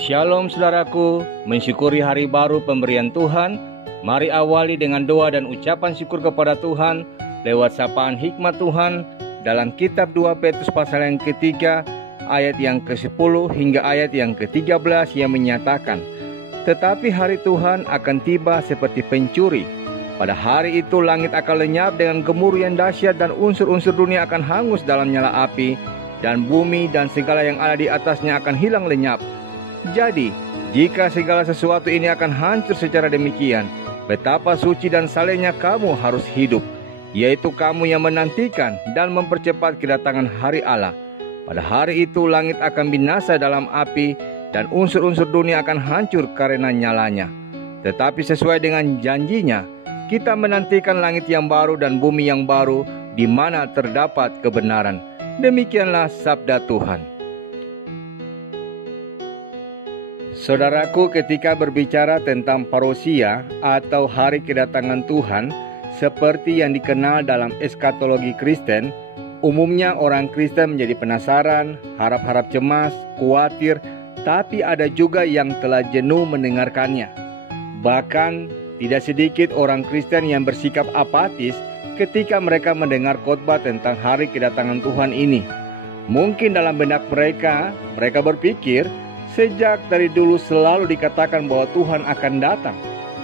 Shalom saudaraku, mensyukuri hari baru pemberian Tuhan. Mari awali dengan doa dan ucapan syukur kepada Tuhan lewat sapaan hikmat Tuhan dalam kitab 2 Petrus pasal yang ketiga ayat yang ke-10 hingga ayat yang ke-13 yang menyatakan, "Tetapi hari Tuhan akan tiba seperti pencuri. Pada hari itu langit akan lenyap dengan gemuruh yang dahsyat dan unsur-unsur dunia akan hangus dalam nyala api, dan bumi dan segala yang ada di atasnya akan hilang lenyap. Jadi, jika segala sesuatu ini akan hancur secara demikian, betapa suci dan salehnya kamu harus hidup, yaitu kamu yang menantikan dan mempercepat kedatangan hari Allah. Pada hari itu langit akan binasa dalam api, dan unsur-unsur dunia akan hancur karena nyalanya. Tetapi sesuai dengan janjinya, kita menantikan langit yang baru dan bumi yang baru, di mana terdapat kebenaran." Demikianlah sabda Tuhan. Saudaraku, ketika berbicara tentang parousia atau hari kedatangan Tuhan, seperti yang dikenal dalam eskatologi Kristen, umumnya orang Kristen menjadi penasaran, harap-harap cemas, khawatir, tapi ada juga yang telah jenuh mendengarkannya. Bahkan, tidak sedikit orang Kristen yang bersikap apatis ketika mereka mendengar khotbah tentang hari kedatangan Tuhan ini. Mungkin dalam benak mereka berpikir, sejak dari dulu selalu dikatakan bahwa Tuhan akan datang,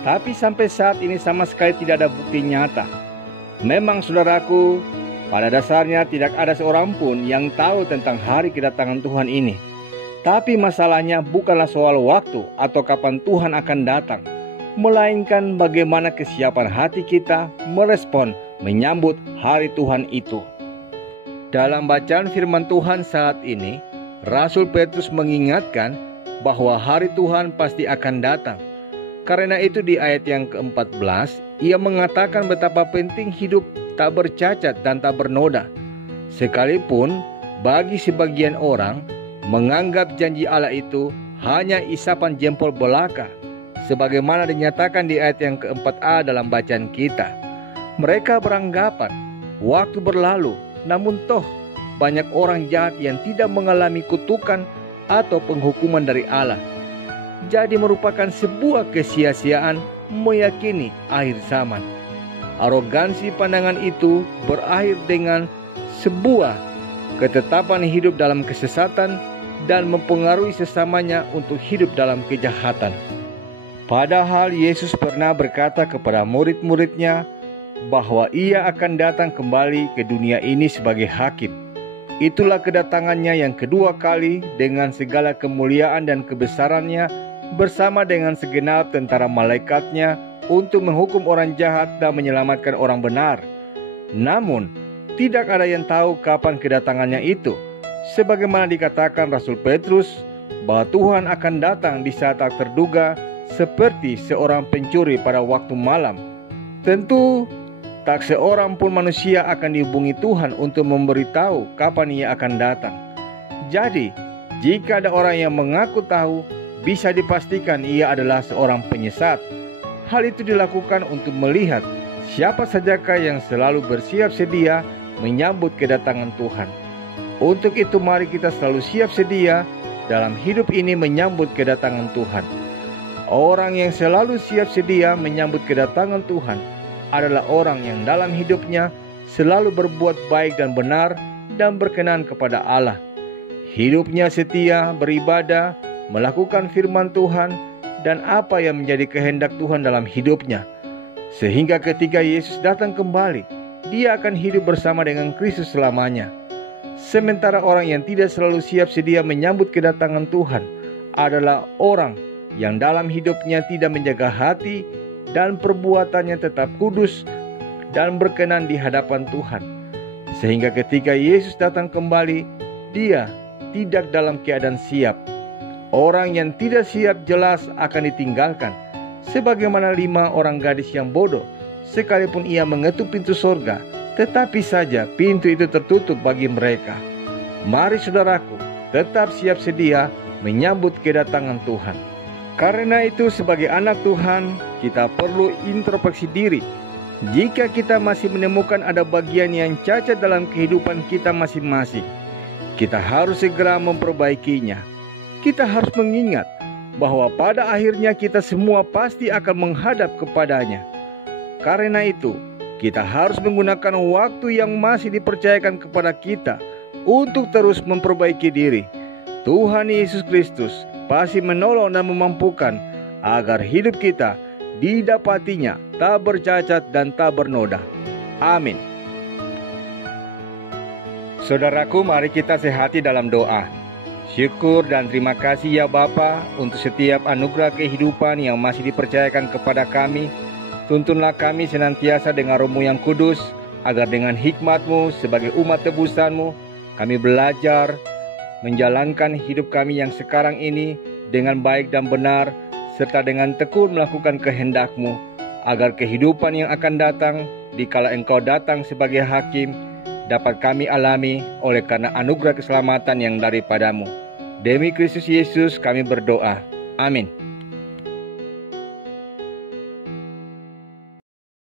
tapi sampai saat ini sama sekali tidak ada bukti nyata. Memang saudaraku, pada dasarnya tidak ada seorang pun yang tahu tentang hari kedatangan Tuhan ini. Tapi masalahnya bukanlah soal waktu atau kapan Tuhan akan datang, melainkan bagaimana kesiapan hati kita merespon menyambut hari Tuhan itu. Dalam bacaan firman Tuhan saat ini, Rasul Petrus mengingatkan bahwa hari Tuhan pasti akan datang. Karena itu di ayat yang ke-14, ia mengatakan betapa penting hidup tak bercacat dan tak bernoda. Sekalipun bagi sebagian orang, menganggap janji Allah itu hanya isapan jempol belaka, sebagaimana dinyatakan di ayat yang ke-4a dalam bacaan kita. Mereka beranggapan waktu berlalu, namun toh banyak orang jahat yang tidak mengalami kutukan atau penghukuman dari Allah. Jadi merupakan sebuah kesia-siaan meyakini akhir zaman. Arogansi pandangan itu berakhir dengan sebuah ketetapan hidup dalam kesesatan dan mempengaruhi sesamanya untuk hidup dalam kejahatan. Padahal Yesus pernah berkata kepada murid-muridnya bahwa ia akan datang kembali ke dunia ini sebagai hakim. Itulah kedatangannya yang kedua kali dengan segala kemuliaan dan kebesarannya bersama dengan segenap tentara malaikatnya untuk menghukum orang jahat dan menyelamatkan orang benar. Namun, tidak ada yang tahu kapan kedatangannya itu. Sebagaimana dikatakan Rasul Petrus bahwa Tuhan akan datang di saat tak terduga seperti seorang pencuri pada waktu malam. Tentu tak seorang pun manusia akan dihubungi Tuhan untuk memberitahu kapan ia akan datang. Jadi, jika ada orang yang mengaku tahu, bisa dipastikan ia adalah seorang penyesat. Hal itu dilakukan untuk melihat siapa sajakah yang selalu bersiap sedia menyambut kedatangan Tuhan. Untuk itu mari kita selalu siap sedia dalam hidup ini menyambut kedatangan Tuhan. Orang yang selalu siap sedia menyambut kedatangan Tuhan adalah orang yang dalam hidupnya selalu berbuat baik dan benar dan berkenan kepada Allah. Hidupnya setia, beribadah, melakukan firman Tuhan, dan apa yang menjadi kehendak Tuhan dalam hidupnya. Sehingga ketika Yesus datang kembali, dia akan hidup bersama dengan Kristus selamanya. Sementara orang yang tidak selalu siap sedia menyambut kedatangan Tuhan adalah orang yang dalam hidupnya tidak menjaga hati dan perbuatannya tetap kudus dan berkenan di hadapan Tuhan. Sehingga ketika Yesus datang kembali, dia tidak dalam keadaan siap. Orang yang tidak siap jelas akan ditinggalkan. Sebagaimana 5 orang gadis yang bodoh, sekalipun ia mengetuk pintu surga, tetapi saja pintu itu tertutup bagi mereka. Mari saudaraku, tetap siap sedia menyambut kedatangan Tuhan. Karena itu sebagai anak Tuhan, kita perlu introspeksi diri. Jika kita masih menemukan ada bagian yang cacat dalam kehidupan kita masing-masing, kita harus segera memperbaikinya. Kita harus mengingat bahwa pada akhirnya kita semua pasti akan menghadap kepadanya. Karena itu, kita harus menggunakan waktu yang masih dipercayakan kepada kita untuk terus memperbaiki diri. Tuhan Yesus Kristus pasti menolong dan memampukan agar hidup kita didapatinya tak bercacat dan tak bernoda. Amin. Saudaraku, mari kita sehati dalam doa. Syukur dan terima kasih ya Bapa untuk setiap anugerah kehidupan yang masih dipercayakan kepada kami. Tuntunlah kami senantiasa dengan Roh-Mu yang kudus, agar dengan hikmat-Mu sebagai umat tebusan-Mu, kami belajar menjalankan hidup kami yang sekarang ini dengan baik dan benar, serta dengan tekun melakukan kehendak-Mu, agar kehidupan yang akan datang, dikala Engkau datang sebagai hakim, dapat kami alami oleh karena anugerah keselamatan yang daripada-Mu. Demi Kristus Yesus kami berdoa. Amin.